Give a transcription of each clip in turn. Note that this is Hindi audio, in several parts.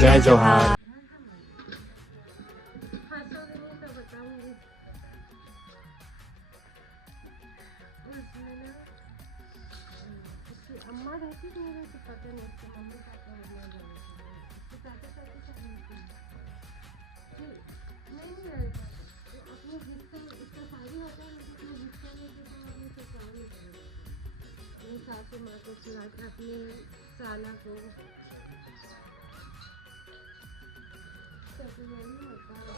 जय जोहार। अम्मा रहती नहीं रहती, पता नहीं उसकी मम्मी पापा नहीं उसके चाचा चाची सब रहती नहीं रहता। तो अपने हिस्से में इसका शादी होता है, लेकिन अपने हिस्से में तो अपने से काम नहीं करेगा। अपनी सासू माँ को खिलाकर अपनी साला को सब नहीं होता है।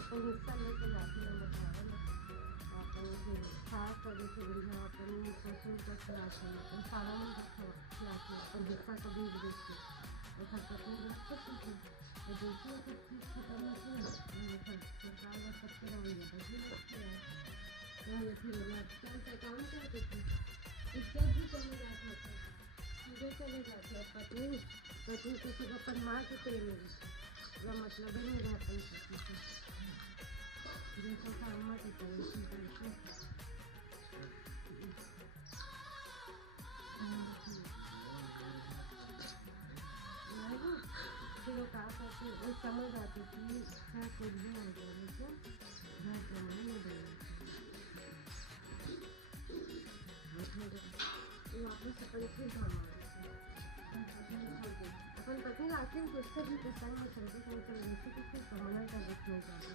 अपन हिस्सा लेकर जाते हैं बताओ ना, अपन फिर खास करके सुविधा अपन ससुर को खिलाते हैं, अपन सारा मन को खिलाते हैं, अपन हिस्सा कभी भी देखते और खर्च अपने दोस्त को सीखे तो देखिए कुछ चीज़ खत्म होती है। सरकार का सबसे रवैया बदली लगती है। पहले फिर लड़कियों से काम करते थे, इज्जत भी चले जाते थे, सीधे चले जाते। पत्नी पत्नी को सब अपन माँ के प्रेम में मतलब ही नहीं रहता है। जैसा का अम्मा की तरह फिर वो कहा करते वो समझ आती थी क्या कुछ भी आ गया, लेकिन घर कमाने नहीं देना वापस अपन फिर घर अपन पति आते हैं तो उससे भी कुछ टाइम में चलते चलते वैसे तो फिर कमाना का दुख नहीं जाता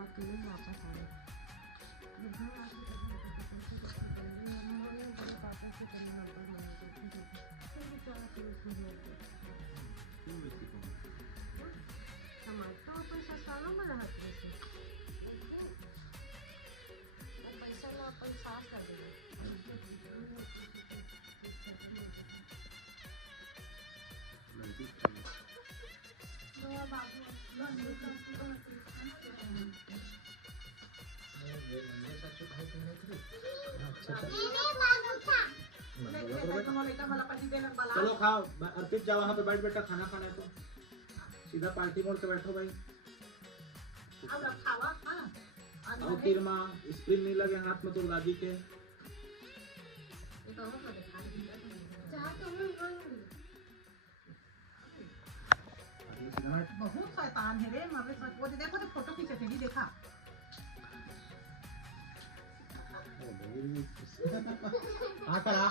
आपके लिए वापस आए जब घर आके बड़े पापा से करना समाज का अपन सालों में रहते थे, पैसा ना अपन साफ कर देंगे। चलो खाओ, अर्पित जाओ वहाँ पे बैठ, बेटा खाना खाना है तो सीधा पार्टी मोड पे बैठो भाई। और फिर माँ स्प्रिंग नहीं लगे हाथ में तो दादी के। बहुत शैतान है रे मगर सच बोल देखो तो फोटो खींचे थे देखा आकर आ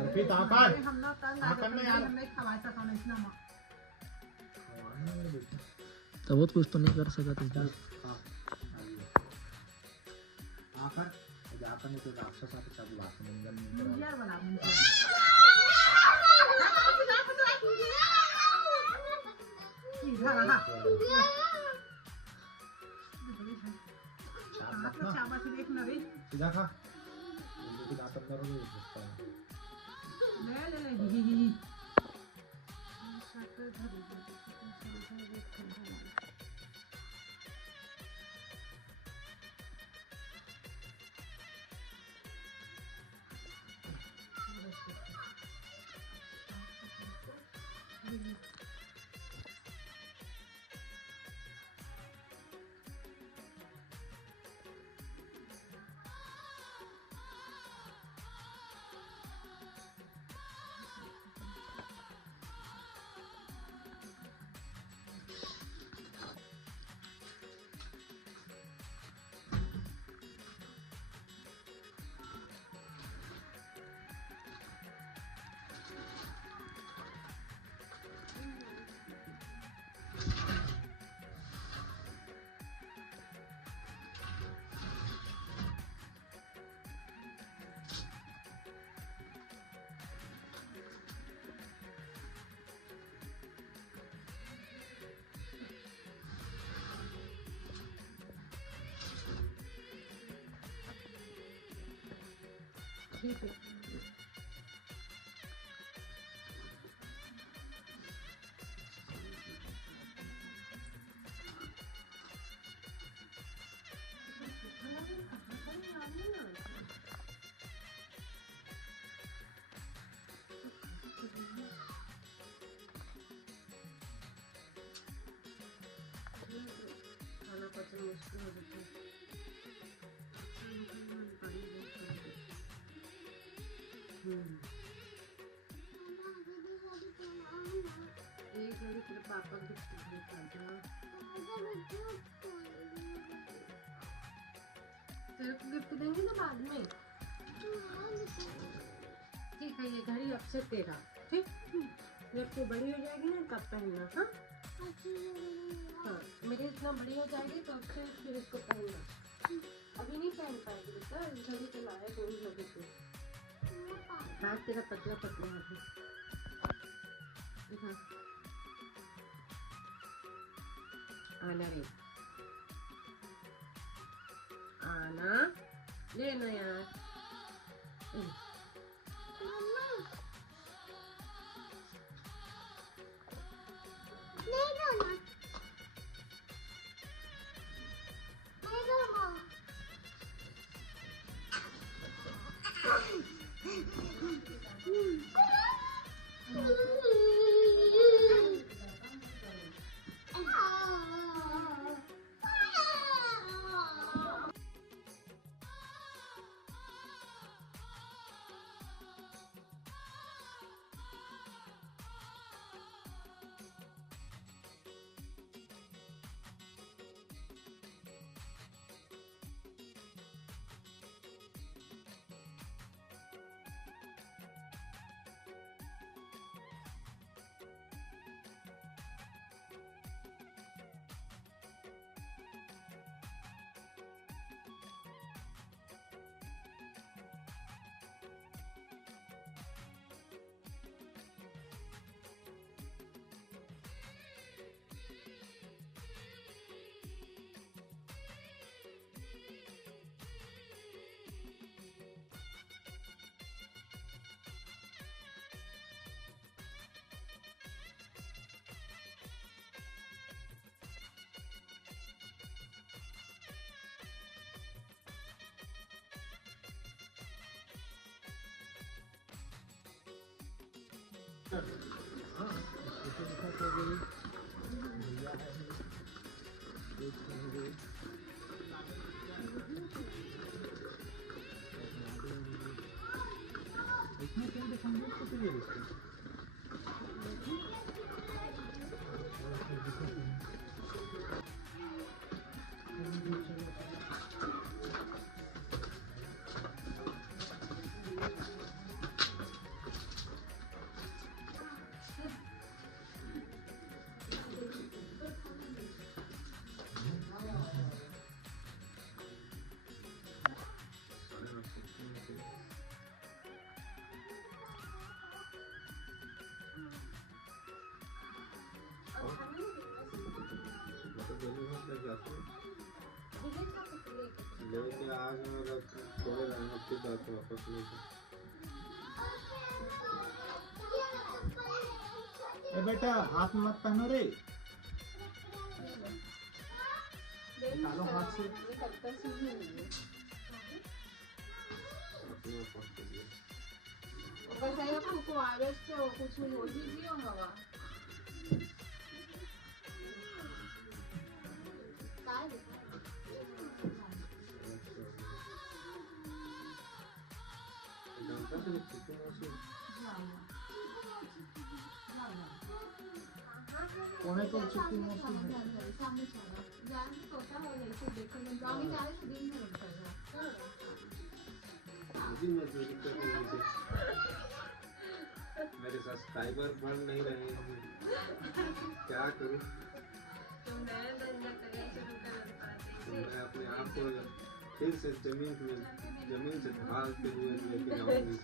अर्पित आकर हम ना तंग आ गए यार, हम नहीं खवा सका ना इतना मां तो बहुत कुछ तो नहीं कर सका तो आकर जाकर नहीं तो राक्षस आके सब बात मंगल यार बना सीधा खा बात करोगे ले ठीक है खाना पचना मुश्किल हो जाता है। तेरे पापा गिफ्ट देता था। तेरे को गिफ्ट देंगे ना बाद में। ठीक है, ये घड़ी अब से तेरा, ठीक। जब तू बड़ी हो जाएगी ना तब पहनना। हाँ हाँ, मेरी इतना बड़ी हो जाएगी तो अब से फिर इसको पहनना। अभी नहीं पहन पाएगी बेटा, घड़ी तो लाया कोई लगे तो। हाथ तेरा पतला पतला है। हाँ, आना रे, आना लेना यार। इसमें क्या दिखाएंगे इसको तो ये इसको लेके आज मैं थोड़े रहना फिर बात वापस लेके। ए बेटा हाथ मत पहनो रे, निकालो हाथ से। कुछ हो दीजिए हवा। कोने को चिट्ठी मौसी मेरे सब्सक्राइबर बढ़ नहीं रहे हैं, क्या करूं? मैं अपने आप को फिर से जमीन से ढालते हुए लेके जाऊंगी।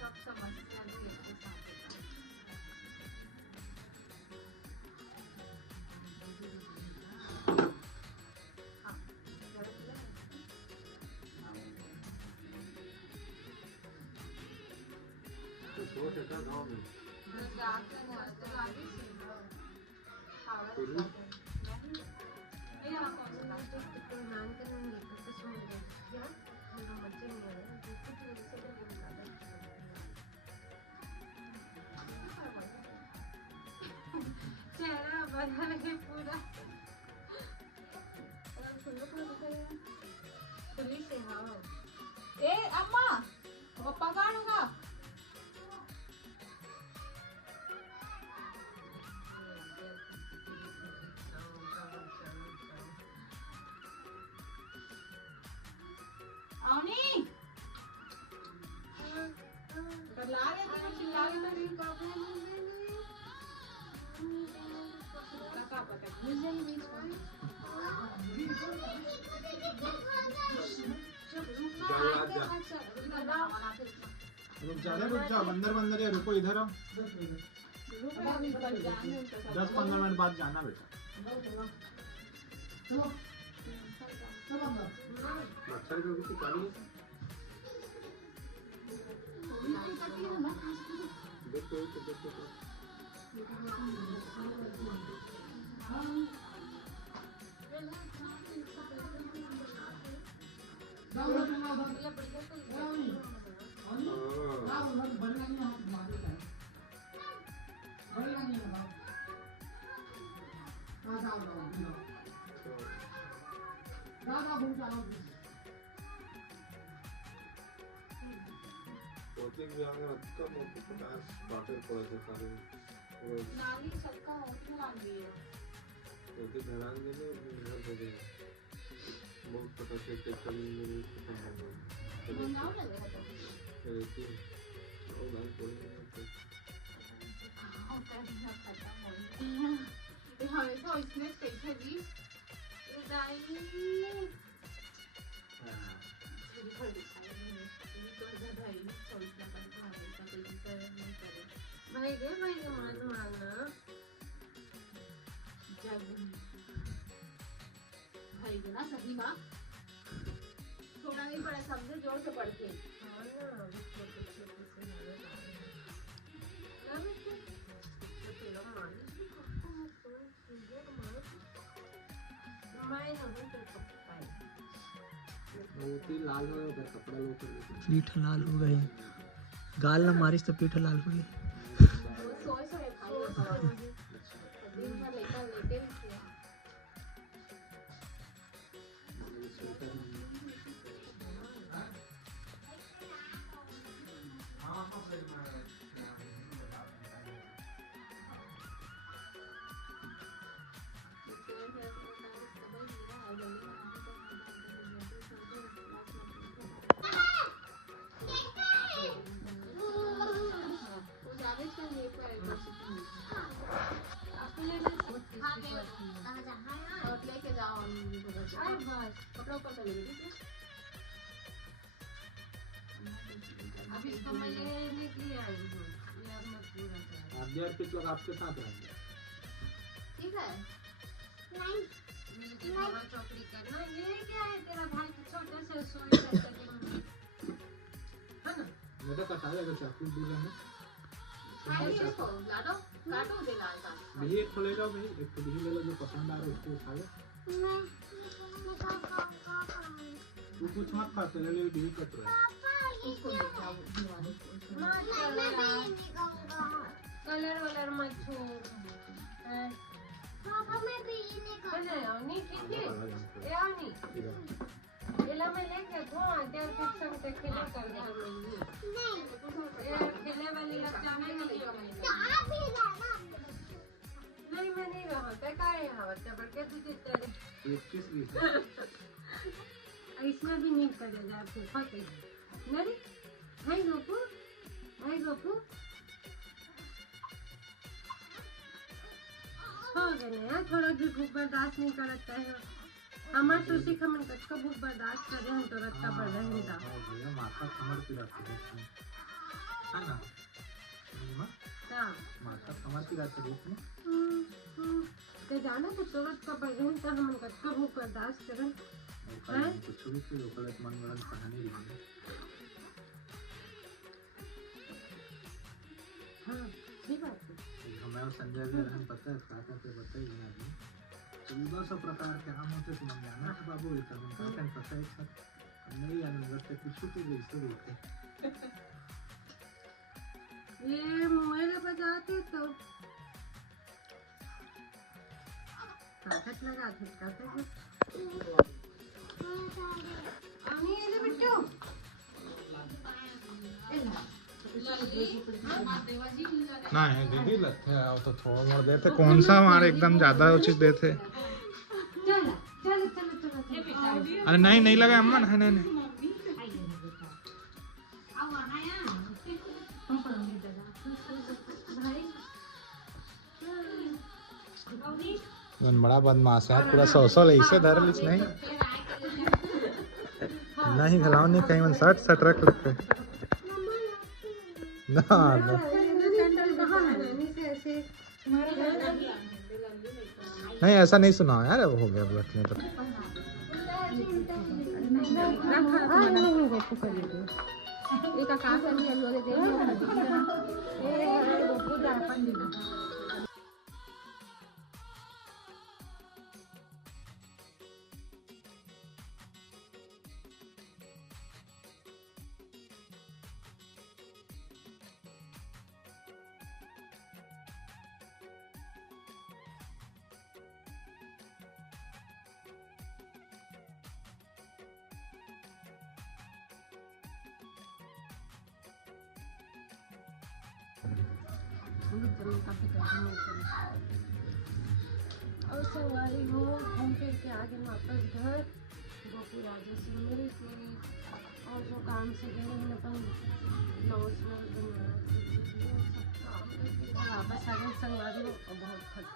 सब समस्या भी गाँव में मेरा कौन सा जस्ट प्लान करेंगे तो कुछ मिल गया मेरा मजा नहीं आ रहा है कुछ से नहीं मिला चेहरा बना है पूरा खुली से हाँ ए अम्मा पप्पा काढूंगा आवनी ला रहे थे तो चिल्ला रहे थे का पता रुक जा बंदर है रुको इधर आओ 10-15 मिनट बाद जाना बेटा मच्छर को किसी पानी देखो कोचिंग में आगे कम 50 बातें पड़े थे सारे और नाली सबका होती लंबी है कोचिंग धरान में घर हो गए बहुत पता से कल मेरे खत्म हो गए वो नाव लगे हैं तो रहती और नहीं पड़े हाँ कैसे खत्म हो ये हमेशा इसमें कैसे जी भाई रे मान माना भाई ना सही माँ थोड़ा नहीं पड़ा समझे जोर से पढ़ के हाँ ना छोटे छोटे से हमारे बाल तो तेरा मालिश भी करता है तो चीजें मैं नहीं तो पक्का मोती लाल हो गया कपड़ा लो कर पीठ लाल हो गई गाल ना मारिस तो पीठ लाल हो गई सोए सोए खाली दिन भर लेटे रहते हैं कपड़ा ऊपर कर लीजिए अब इसको मैं लेने के लिए आई हूँ ये अब मत पूरा कर आप यार कुछ लोग आपके साथ रहेंगे ठीक है मेरे को चौकड़ी करना ये क्या है तेरा भाई तो छोटे से सोई रहता है ना मैं तो कटा देगा चाकू दूर है खाइए इसको लाडो काटो दे लाल का भी एक तो ले जाओ भाई एक तो भी ले लो जो पसंद आ रहा है उसको उठा लो तू कुछ मत खा पहले ले भी कट रहा है इसको दिखाओ कलर वलर मत छोड़ पापा मैं भी नहीं बने नहीं ठीक है ये नहीं एला में लेके तो आते कुछ संग ते खेले कर घर में ये खेले वाली लग जाने नहीं तो आप भी जाना नहीं मैं नहीं रहा ते काय हवत बड़के तुझे तेरे 21 इसमें भी नहीं करेगा आपको पके नहीं हाय गोपू हो गए थोड़ा भी भूख बर्दाश्त नहीं करता है हमारे सुशी खमन का भूख बर्दाश्त कर रहे हैं तो रखता पड़ रहा है ये माथा कमर की रात है ना हां माथा कमर की रात है ते जाना तो जरूरत का पड़ रहे हैं तो हम का भूख बर्दाश्त करें कुछ भी के लोकल मनोरंजन कहानी लिखी हां सही बात है हमें संजय भी हम पता है क्या करते बताइए ना थोडंसं प्रकार के हम होते तुम्हाला जाणार का बाबू इथं मग काय त्यांचं कसं आहे नहीं आनंद ते कुछ तो जैसे होते ये मोबाइल बजाते तो ताकत लगाते आम्ही येले बिट्टू नहीं दीदी लगते हैं तो थोड़ा मोड़ देते कौन सा हमारे एकदम ज्यादा चीज देते चलो चलो चलो चलो अरे नहीं नहीं लगा अम्मा नहीं नहीं नहीं बड़ा बदमाश है पूरा 100 ऐसे धर लीच नहीं नहीं खिलाओ नहीं कहीं मन शर्ट शर्ट रख लेते ना ना नहीं ऐसा नहीं सुना यार अब हो गया अब रखने तक एक आकाश आणि येलो दे और संगवारी हो घूम फिर के आगे वापस घर गोपी राजा से मिल के और जो काम से गए हैं अपन ब्लाउज वापस आ गए संगवारी हो और बहुत थक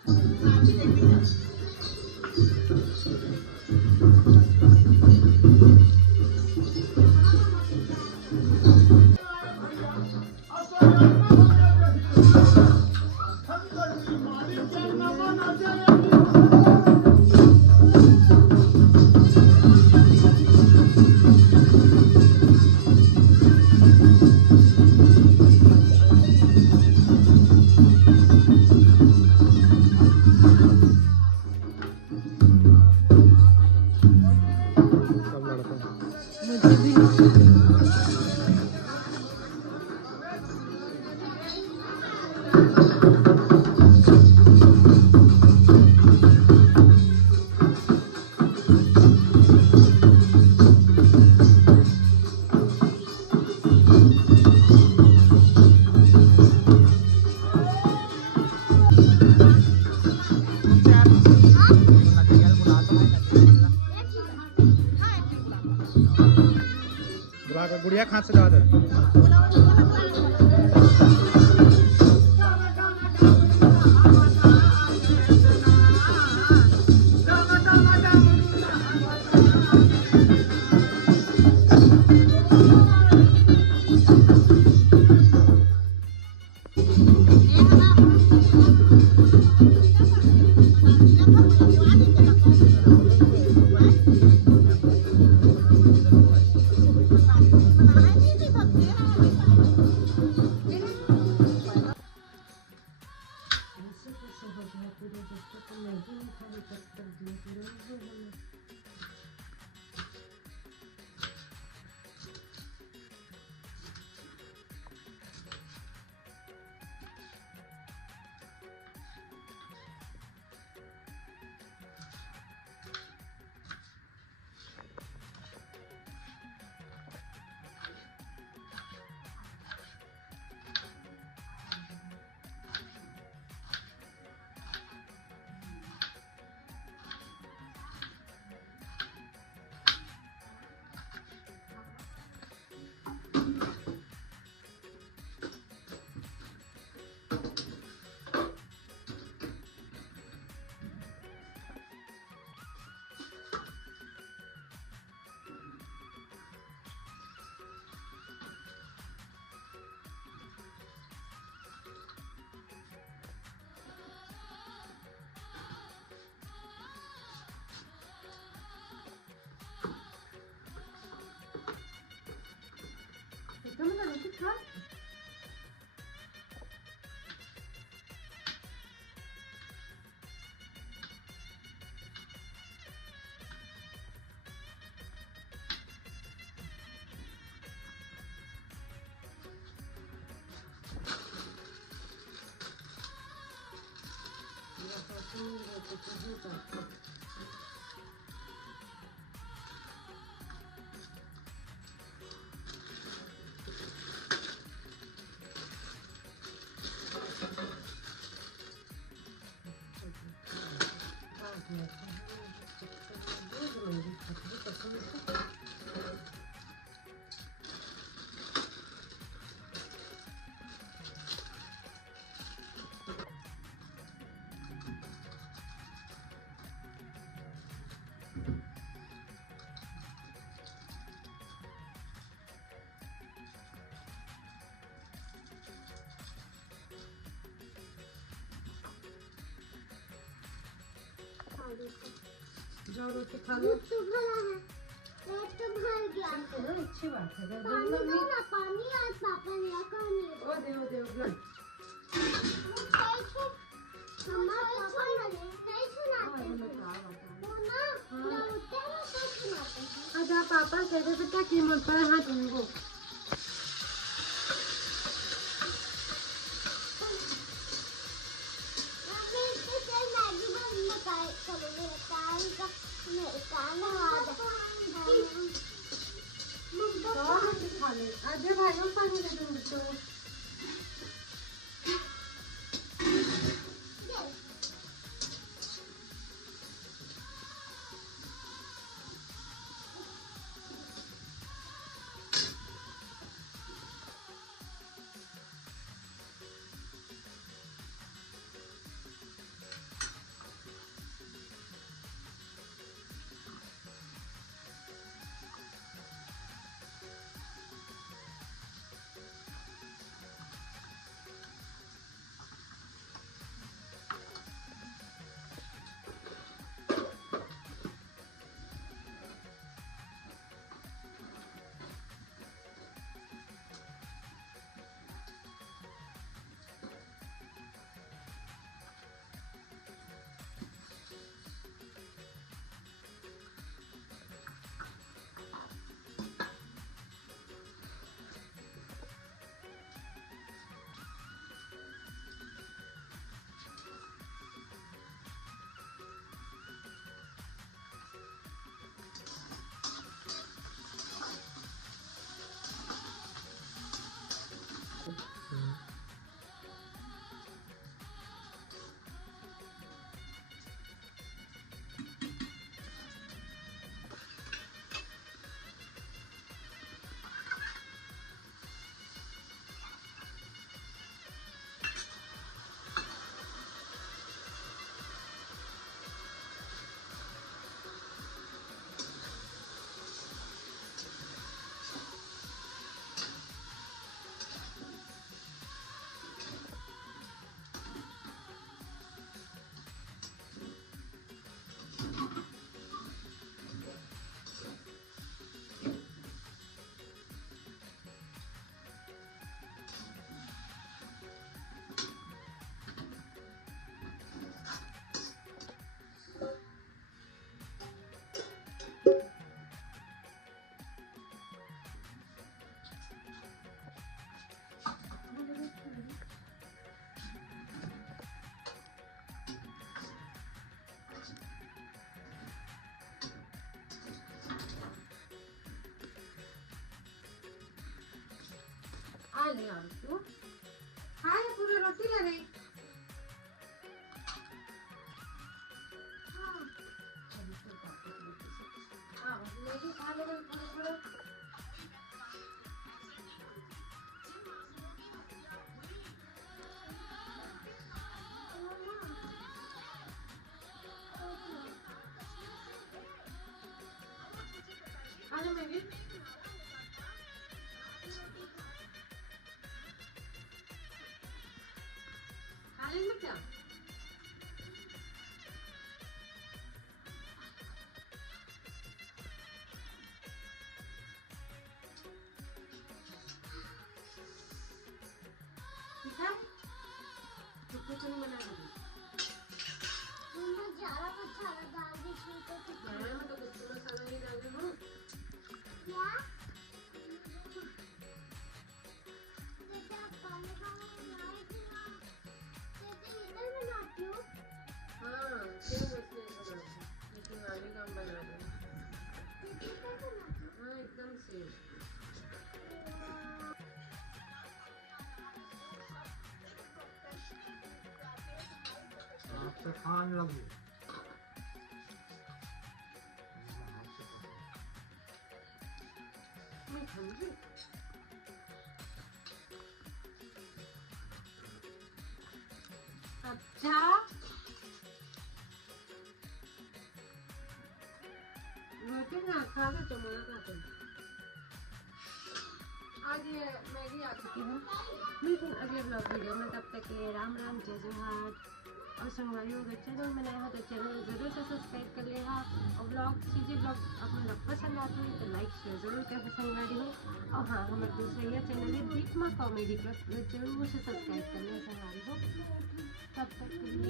गुड़िया कहाँ से ला रहे जो रोटी खा लो तो भरा है, पेट तो भर गया। चलो अच्छी बात है। अगर पानी मम्मी दो ना, पानी आज पापा ने रखा नहीं। ओ दे ब्लड मम्मा पापा नहीं सुनाते वो ना उठते हैं तो सुनाते हैं। अच्छा पापा कहते थे क्या कीमत पर हाथ उनको खा ले। आज भाइयों पानी दे दूँ बच्चों को। ले आओ इसको। खाए पूरी रोटी ले रही। हाँ लेके खा ले थोड़ा थोड़ा। आजा मैं भी में क्या ठीक है तो कुछ नहीं बना दूँगी मम्मा ज़्यादा मसाला डाल दी थी तो कुछ मैं तो कुछ मसाला नहीं डाल रही हूँ क्या बेटा पानी खाना बनाए थी ना बेटा इधर बनाती हूँ हाँ मान लगे मैं समझी अच्छा रोटी ना खा के तो मुझे खाते आज ये मैगी आ चुकी हूँ। मिलते हैं अगले ब्लॉग वीडियो में, तब तक के लिए राम राम, जय जोहार। और संगवारी अगर चैनल में नया हो तो चैनल ज़रूर से सब्सक्राइब कर लेगा। और ब्लॉग चीज़ें ब्लॉग अपने पसंद आते हैं तो लाइक शेयर ज़रूर कर संगवारी हो। और हाँ, हमारे दूसरा यह चैनल है दीपमा कॉमेडी क्लब, जरूर से सब्सक्राइब कर लें संगवारी हो। तब तक के लिए